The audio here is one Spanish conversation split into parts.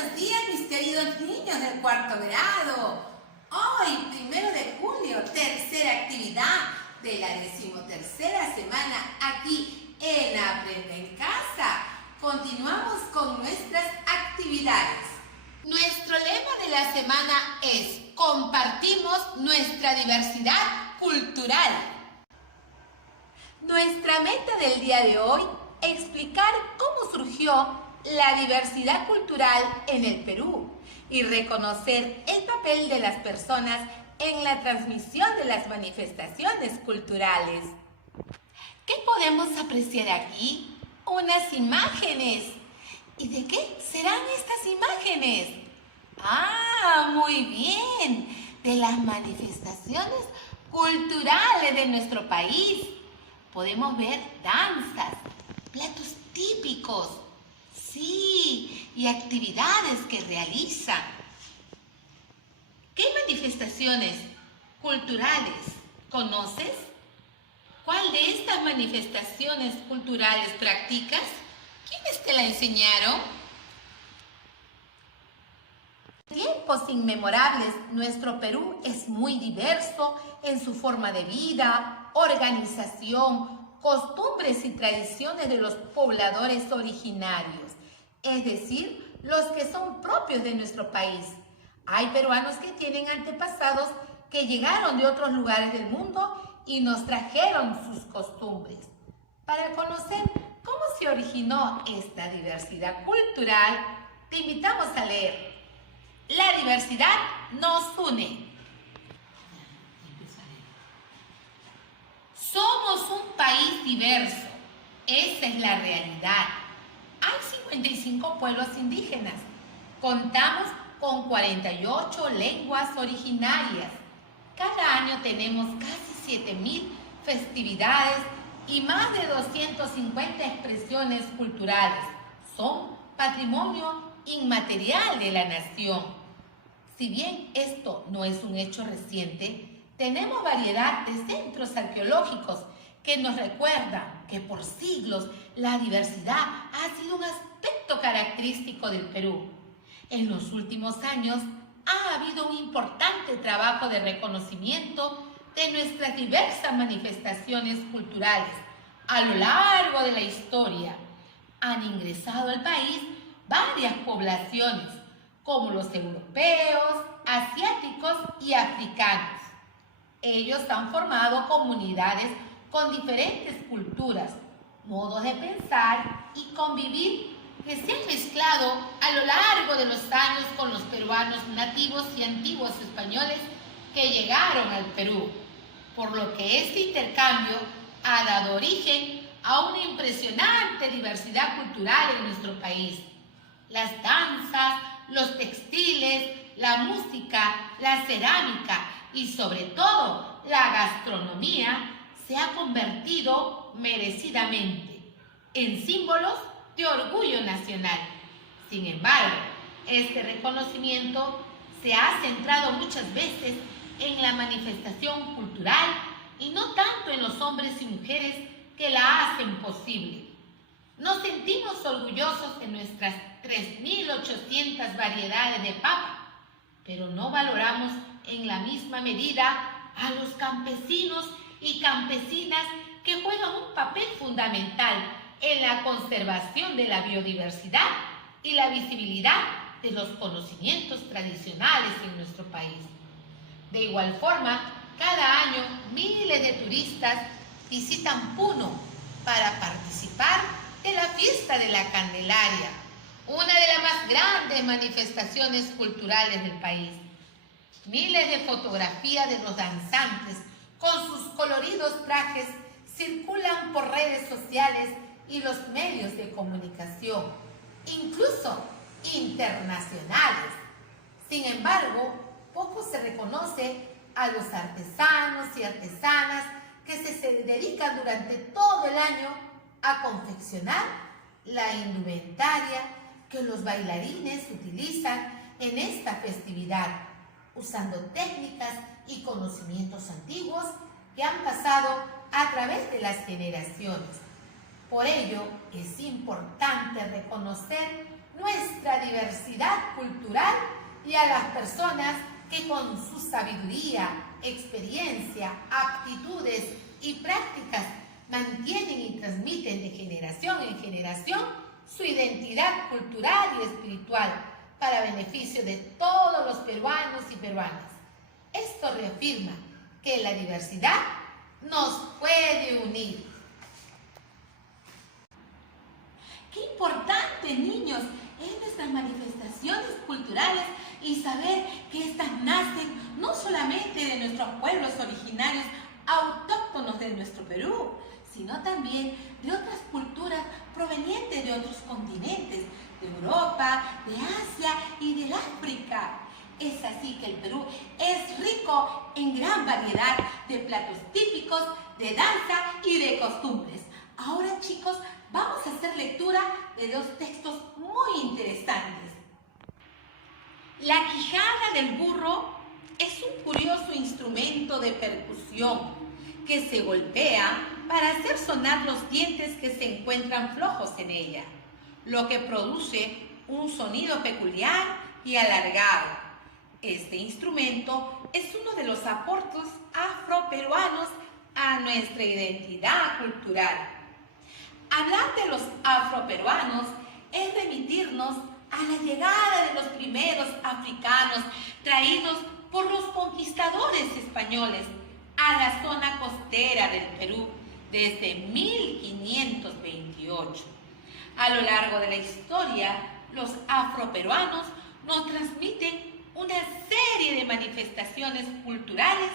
buenos días, mis queridos niños del cuarto grado. Hoy, 1 de julio, tercera actividad de la 13ª semana aquí en Aprende en Casa. Continuamos con nuestras actividades. Nuestro lema de la semana es: compartimos nuestra diversidad cultural. Nuestra meta del día de hoy: explicar cómo surgió la diversidad cultural en el Perú y reconocer el papel de las personas en la transmisión de las manifestaciones culturales. ¿Qué podemos apreciar aquí? Unas imágenes. ¿Y de qué serán estas imágenes? ¡Ah, muy bien! De las manifestaciones culturales de nuestro país. Podemos ver danzas, platos típicos, sí, y actividades que realizan. ¿Qué manifestaciones culturales conoces? ¿Cuál de estas manifestaciones culturales practicas? ¿Quiénes te la enseñaron? En tiempos inmemorables, nuestro Perú es muy diverso en su forma de vida, organización, costumbres y tradiciones de los pobladores originarios, es decir, los que son propios de nuestro país. Hay peruanos que tienen antepasados que llegaron de otros lugares del mundo y nos trajeron sus costumbres. Para conocer cómo se originó esta diversidad cultural, te invitamos a leer La diversidad nos une. Somos un país diverso, esa es la realidad. Hay 55 pueblos indígenas, contamos con 48 lenguas originarias. Cada año tenemos casi 7.000 festividades y más de 250 expresiones culturales. Son patrimonio inmaterial de la nación. Si bien esto no es un hecho reciente, tenemos variedad de centros arqueológicos que nos recuerdan que por siglos la diversidad ha sido un aspecto característico del Perú. En los últimos años ha habido un importante trabajo de reconocimiento de nuestras diversas manifestaciones culturales. A lo largo de la historia han ingresado al país varias poblaciones, como los europeos, asiáticos y africanos. Ellos han formado comunidades con diferentes culturas, modos de pensar y convivir que se han mezclado a lo largo de los años con los peruanos nativos y antiguos españoles que llegaron al Perú, por lo que este intercambio ha dado origen a una impresionante diversidad cultural en nuestro país. Las danzas, los textiles, la música, la cerámica y sobre todo la gastronomía se ha convertido merecidamente en símbolos de orgullo nacional. Sin embargo, este reconocimiento se ha centrado muchas veces en la manifestación cultural y no tanto en los hombres y mujeres que la hacen posible. Nos sentimos orgullosos de nuestras 3.800 variedades de papa, pero no valoramos en la misma medida a los campesinos y campesinas que juegan un papel fundamental en la conservación de la biodiversidad y la visibilidad de los conocimientos tradicionales en nuestro país. De igual forma, cada año miles de turistas visitan Puno para participar de la fiesta de la Candelaria, una de las más grandes manifestaciones culturales del país. Miles de fotografías de los danzantes con sus coloridos trajes circulan por redes sociales y los medios de comunicación, incluso internacionales. Sin embargo, poco se reconoce a los artesanos y artesanas que se dedican durante todo el año a confeccionar la indumentaria que los bailarines utilizan en esta festividad, usando técnicas y conocimientos antiguos que han pasado a través de las generaciones. Por ello, es importante reconocer nuestra diversidad cultural y a las personas que con su sabiduría, experiencia, aptitudes y prácticas mantienen y transmiten de generación en generación su identidad cultural y espiritual para beneficio de todos los peruanos y peruanas. Esto reafirma que la diversidad nos puede unir. Qué importante, niños, es nuestras manifestaciones culturales y saber que estas nacen no solamente de nuestros pueblos originarios autóctonos de nuestro Perú, sino también de otras culturas provenientes de otros continentes, de Europa, de Asia y del África. Es así que el Perú es rico en gran variedad de platos típicos, de danza y de costumbres. Ahora, chicos, vamos a hacer lectura de dos textos muy interesantes. La quijada del burro es un curioso instrumento de percusión que se golpea para hacer sonar los dientes que se encuentran flojos en ella, lo que produce un sonido peculiar y alargado. Este instrumento es uno de los aportes afroperuanos a nuestra identidad cultural. Hablar de los afroperuanos es remitirnos a la llegada de los primeros africanos traídos por los conquistadores españoles a la zona costera del Perú desde 1528. A lo largo de la historia, los afroperuanos nos transmiten una serie de manifestaciones culturales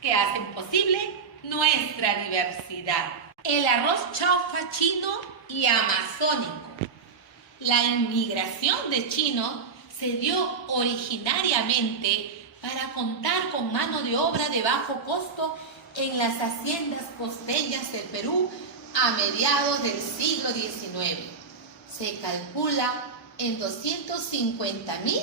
que hacen posible nuestra diversidad. El arroz chaufa chino y amazónico. La inmigración de chinos se dio originariamente para contar con mano de obra de bajo costo en las haciendas costeñas del Perú a mediados del siglo XIX. Se calcula en 250.000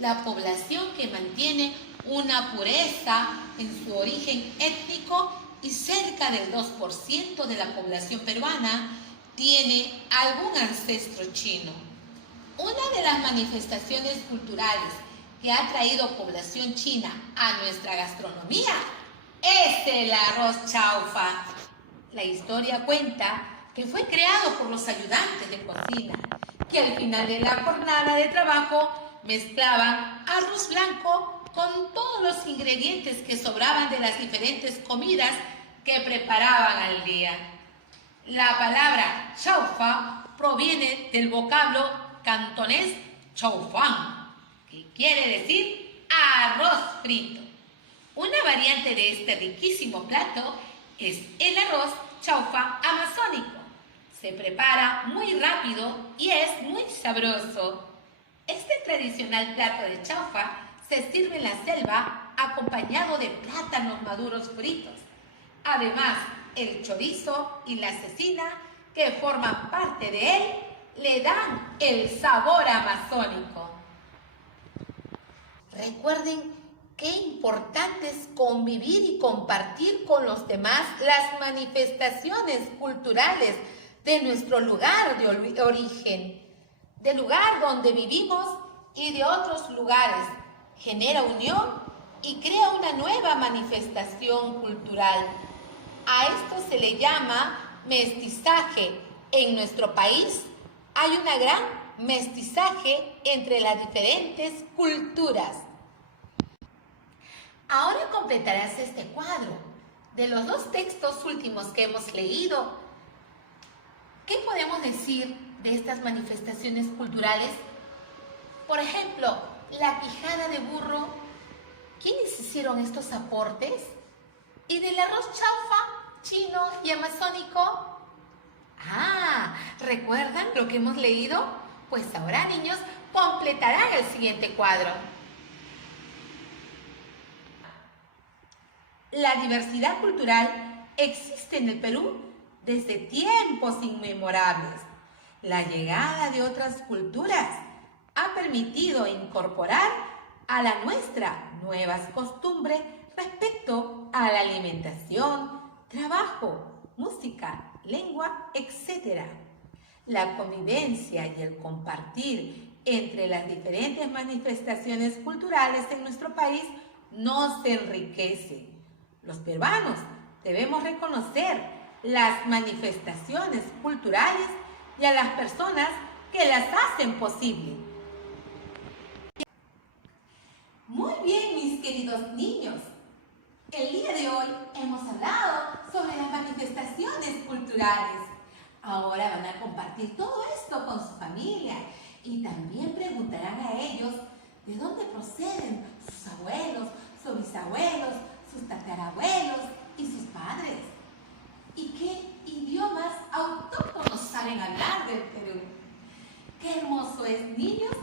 la población que mantiene una pureza en su origen étnico y cerca del 2% de la población peruana tiene algún ancestro chino. Una de las manifestaciones culturales que ha traído población china a nuestra gastronomía es el arroz chaufa. La historia cuenta que fue creado por los ayudantes de cocina, que al final de la jornada de trabajo mezclaban arroz blanco con todos los ingredientes que sobraban de las diferentes comidas que preparaban al día. La palabra chaufa proviene del vocablo cantonés chaufán, que quiere decir arroz frito. Una variante de este riquísimo plato es el arroz chaufa amazónico. Se prepara muy rápido y es muy sabroso. Este tradicional plato de chaufa se sirve en la selva acompañado de plátanos maduros fritos. Además, el chorizo y la cecina que forman parte de él le dan el sabor amazónico. Recuerden qué importante es convivir y compartir con los demás las manifestaciones culturales de nuestro lugar de origen, del lugar donde vivimos y de otros lugares. Genera unión y crea una nueva manifestación cultural. A esto se le llama mestizaje. En nuestro país hay una gran mestizaje entre las diferentes culturas. Ahora completarás este cuadro. De los dos textos últimos que hemos leído, ¿qué podemos decir de estas manifestaciones culturales? Por ejemplo, la quijada de burro. ¿Quiénes hicieron estos aportes? ¿Y del arroz chaufa chino y amazónico? ¿Recuerdan lo que hemos leído? Pues ahora, niños, completarán el siguiente cuadro. La diversidad cultural existe en el Perú desde tiempos inmemorables. La llegada de otras culturas ha permitido incorporar a la nuestra nuevas costumbres respecto a la alimentación, trabajo, música, lengua, etc. La convivencia y el compartir entre las diferentes manifestaciones culturales en nuestro país nos enriquece. Los peruanos debemos reconocer las manifestaciones culturales y a las personas que las hacen posible. Muy bien, mis queridos niños. El día de hoy hemos hablado sobre las manifestaciones culturales. Ahora van a compartir todo esto con su familia y también preguntarán a ellos de dónde proceden sus abuelos, sus bisabuelos, sus tatarabuelos y sus padres. ¿Y qué idiomas autóctonos saben hablar del Perú? ¡Qué hermoso es, niños,